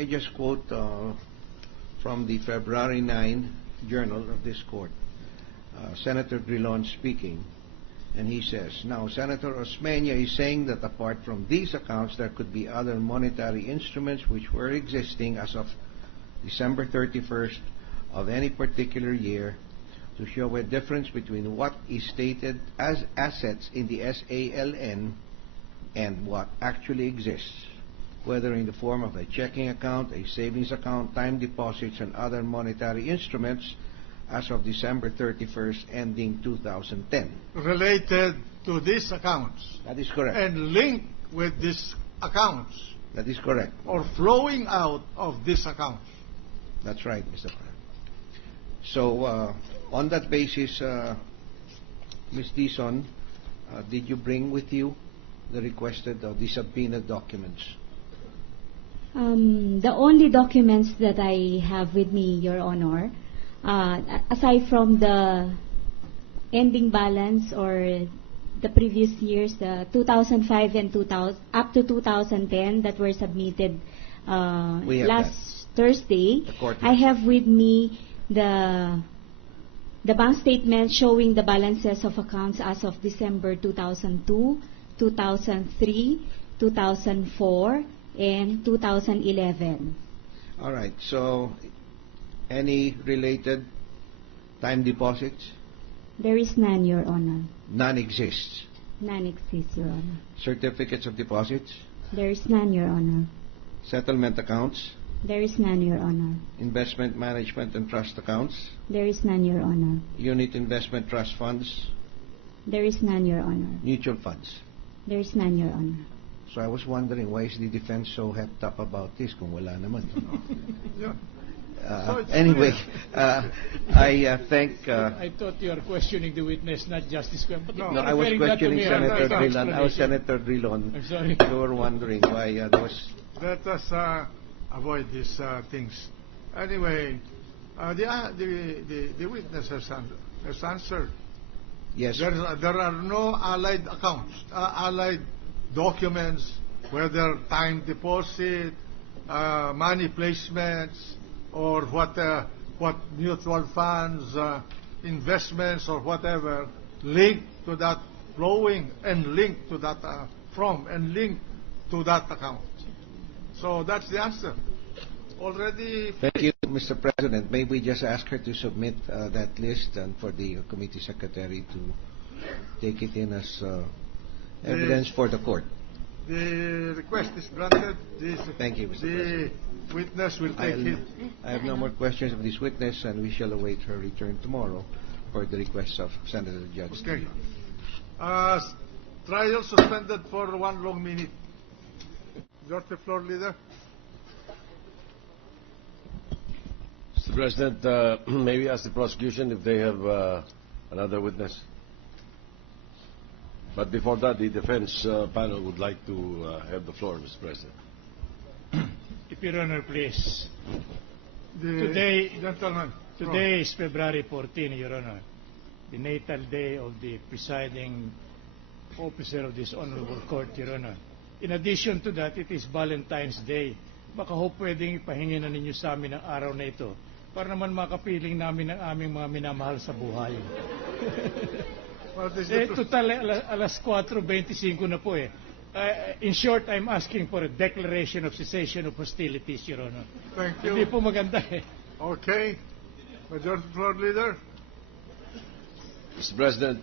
May I just quote from the February 9 journal of this court, Senator Drilon speaking, and he says, now Senator Osmeña is saying that apart from these accounts, there could be other monetary instruments which were existing as of December 31st of any particular year to show a difference between what is stated as assets in the SALN and what actually exists, whether in the form of a checking account, a savings account, time deposits, and other monetary instruments as of December 31st, ending 2010. Related to these accounts. That is correct. And linked with these accounts. That is correct. Or flowing out of these accounts. That's right, Mr. President. So, on that basis, Ms. Dizon, did you bring with you the requested or the subpoenaed documents? The only documents that I have with me, Your Honor, aside from the ending balance or the previous years, the 2005 and 2000 up to 2010 that were submitted last Thursday, I have with me the bank statement showing the balances of accounts as of December 2002, 2003, 2004, and 2011. All right. So, any related time deposits? There is none, Your Honor. None exists. None exists, Your Honor. Certificates of deposits? There is none, Your Honor. Settlement accounts? There is none, Your Honor. Investment management and trust accounts? There is none, Your Honor. Unit investment trust funds? There is none, Your Honor. Mutual funds? There is none, Your Honor. So I was wondering, why is the defense so hepped up about this kung wala naman? Yeah. Anyway, I thank... I thought you are questioning the witness, not Justice Kemp. No, I was questioning Senator Drilon. I was Senator Drilon. I'm sorry. You were wondering why there was... Let us avoid these things. Anyway, the witness has answered. Yes. There are no allied accounts, allied documents, whether time deposit, money placements, or what mutual funds, investments, or whatever, linked to that flowing and linked to that from and linked to that account. So that's the answer. Already. Thank you, Mr. President. May we just ask her to submit that list and for the committee secretary to take it in as evidence for the court. The request is granted. Thank you, Mr. President. The witness will take it. I have no more questions of this witness, and we shall await her return tomorrow for the request of Senator Judge. Okay. Trial suspended for 1 long minute. Your floor, leader. Mr. President, may we ask the prosecution if they have another witness? But before that, the defense panel would like to have the floor, Mr. President. If Your Honor, please. Today, gentlemen. Today is February 14, Your Honor, the natal day of the presiding officer of this honorable court, Your Honor. In addition to that, it is Valentine's Day. Baka ho pwedeng ipahingi na ninyo sa amin ang araw na ito para naman makapiling namin ang aming mga minamahal sa buhay. Total, alas 4:25 na po eh. In short, I'm asking for a declaration of cessation of hostilities, Your Honor. Thank you. Hindi po maganda eh. Okay. Majority Floor Leader. Mr. President,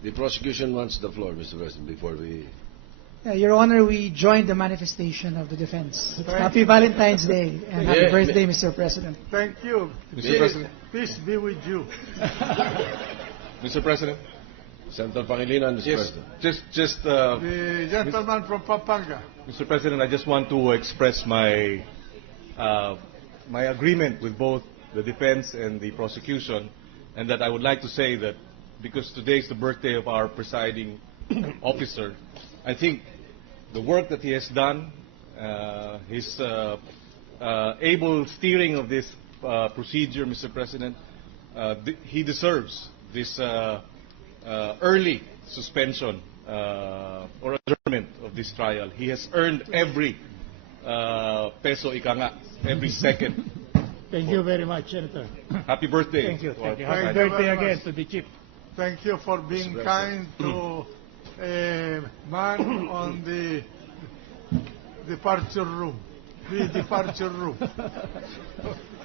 the prosecution wants the floor, Mr. President, before we... Your Honor, we join the manifestation of the defense. Happy Valentine's Day and happy birthday, Mr. President. Thank you. Mr. President. Peace be with you. Mr. President. Senator Pangilinan, Mr. President. The gentleman from Pampanga. Mr. President, I just want to express my my agreement with both the defense and the prosecution, and that I would like to say that because today is the birthday of our presiding officer, I think the work that he has done, his able steering of this procedure, Mr. President, he deserves this early suspension or adjournment of this trial. He has earned every peso ika nga every second. Thank you very much, Senator. Happy birthday. Thank you. to our Thank you. Thank Happy you birthday very again much. to the chief. Thank you for being Mr. kind to a man on the departure room. The departure room.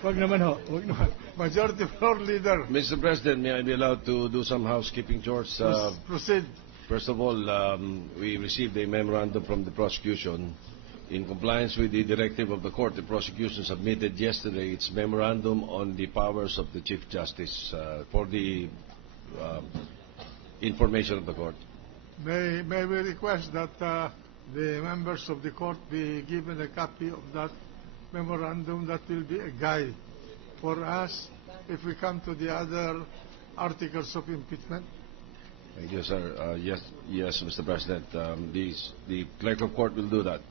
Wag naman ho. Wag naman. Majority Floor Leader, Mr. President, may I be allowed to do some housekeeping chores? proceed. First of all, we received a memorandum from the prosecution. In compliance with the directive of the court, the prosecution submitted yesterday its memorandum on the powers of the Chief Justice for the information of the court. May we request that the members of the court be given a copy of that memorandum? That will be a guide for us if we come to the other articles of impeachment. Thank you, sir. Yes, Mr. President. The clerk of court will do that.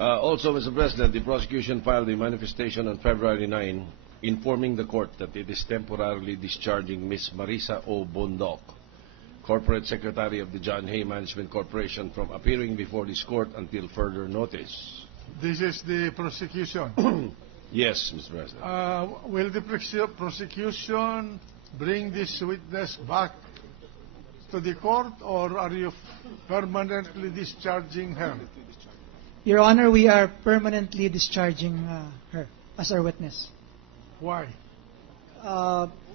Also, Mr. President, the prosecution filed a manifestation on February 9 informing the court that it is temporarily discharging Ms. Marisa O. Bondoc, Corporate Secretary of the John Hay Management Corporation, from appearing before this court until further notice. This is the prosecution. Yes, Mr. President. Will the prosecution bring this witness back to the court, or are you permanently discharging her? Your Honor, we are permanently discharging her as our witness. Why?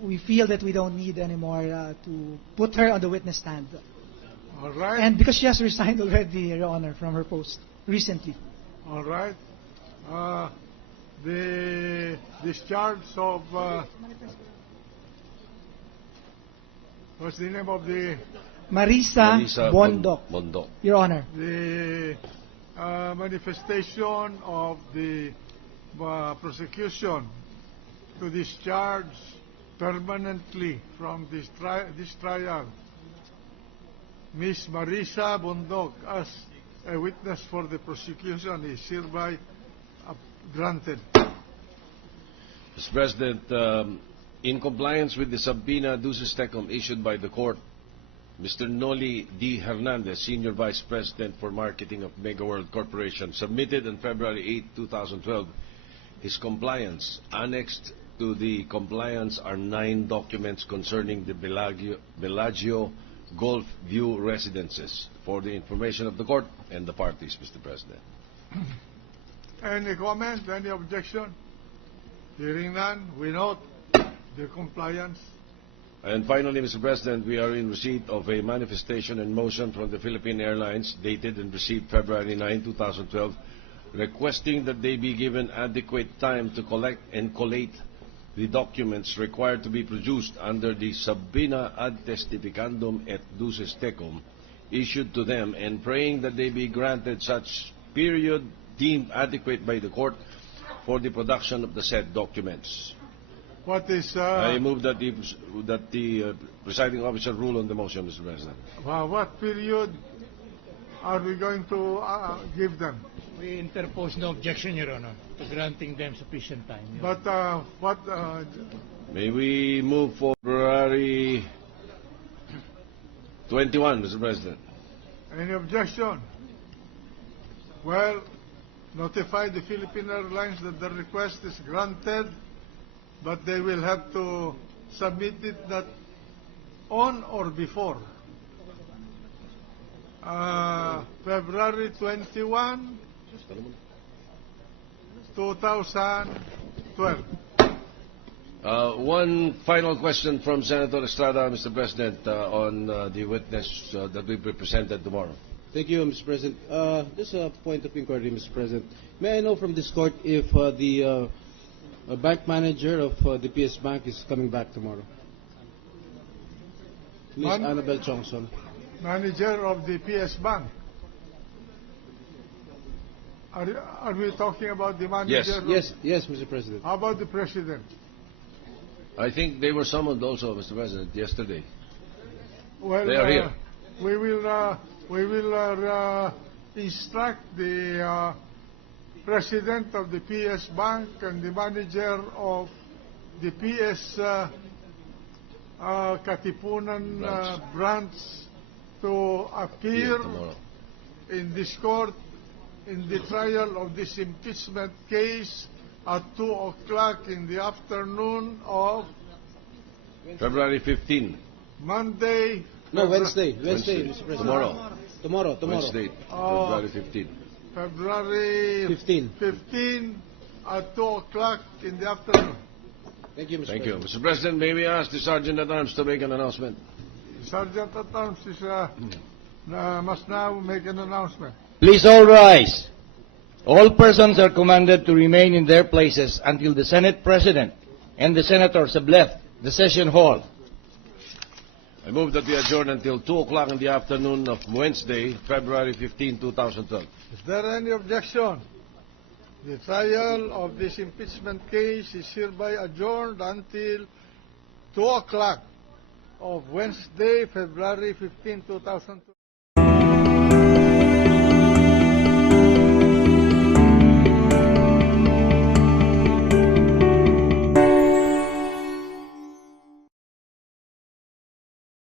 We feel that we don't need anymore to put her on the witness stand. All right. And because she has resigned already, Your Honor, from her post recently. All right. The discharge of what's the name of the Marisa Bondoc, Bondoc. Your Honor. the manifestation of the prosecution to discharge permanently from this trial Miss Marisa Bondoc as a witness for the prosecution is hereby granted. Mr. President, in compliance with the subpoena duces tecum issued by the court, Mr. Noli D. Hernandez, Senior Vice President for Marketing of Megaworld Corporation, submitted on February 8, 2012, his compliance. Annexed to the compliance are 9 documents concerning the Bellagio Golf View residences for the information of the court and the parties, Mr. President. Any comment? Any objection? Hearing none, we note the compliance. And finally, Mr. President, we are in receipt of a manifestation and motion from the Philippine Airlines dated and received February 9, 2012, requesting that they be given adequate time to collect and collate the documents required to be produced under the subpoena ad testificandum et duces tecum issued to them, and praying that they be granted such period deemed adequate by the court for the production of the said documents. What is I move that the presiding officer rule on the motion, Mr. President. what period are we going to give them? We interpose no objection, Your Honor, to granting them sufficient time. But what? May we move for February 21, Mr. President? Any objection? Well, notify the Philippine Airlines that the request is granted, but they will have to submit it not on or before February 21, 2012. One final question from Senator Estrada, Mr. President, on the witness that will be presented tomorrow. Thank you, Mr. President. Just a point of inquiry, Mr. President. May I know from this court if the bank manager of the PS Bank is coming back tomorrow? Ms. Annabel Chongson. Manager of the PS Bank. Are we talking about the manager? Yes, Mr. President. How about the president? I think they were summoned also, Mr. President, yesterday. Well, They are here. We will instruct the president of the PS Bank and the manager of the PS Katipunan branch to appear Tomorrow. in this court in the trial of this impeachment case at 2 o'clock in the afternoon of February 15. Monday. No, Wednesday, Wednesday. Mr. President. Tomorrow. Tomorrow. Wednesday, February 15. February 15. 15 at 2 o'clock in the afternoon. Thank you, Mr. Thank you. President. Mr. President, may we ask the Sergeant at Arms to make an announcement? Sergeant at Arms is, must now make an announcement. Please all rise. All persons are commanded to remain in their places until the Senate President and the Senators have left the session hall. I move that we adjourn until 2 o'clock in the afternoon of Wednesday, February 15, 2012. Is there any objection? The trial of this impeachment case is hereby adjourned until 2 o'clock of Wednesday, February 15, 2012.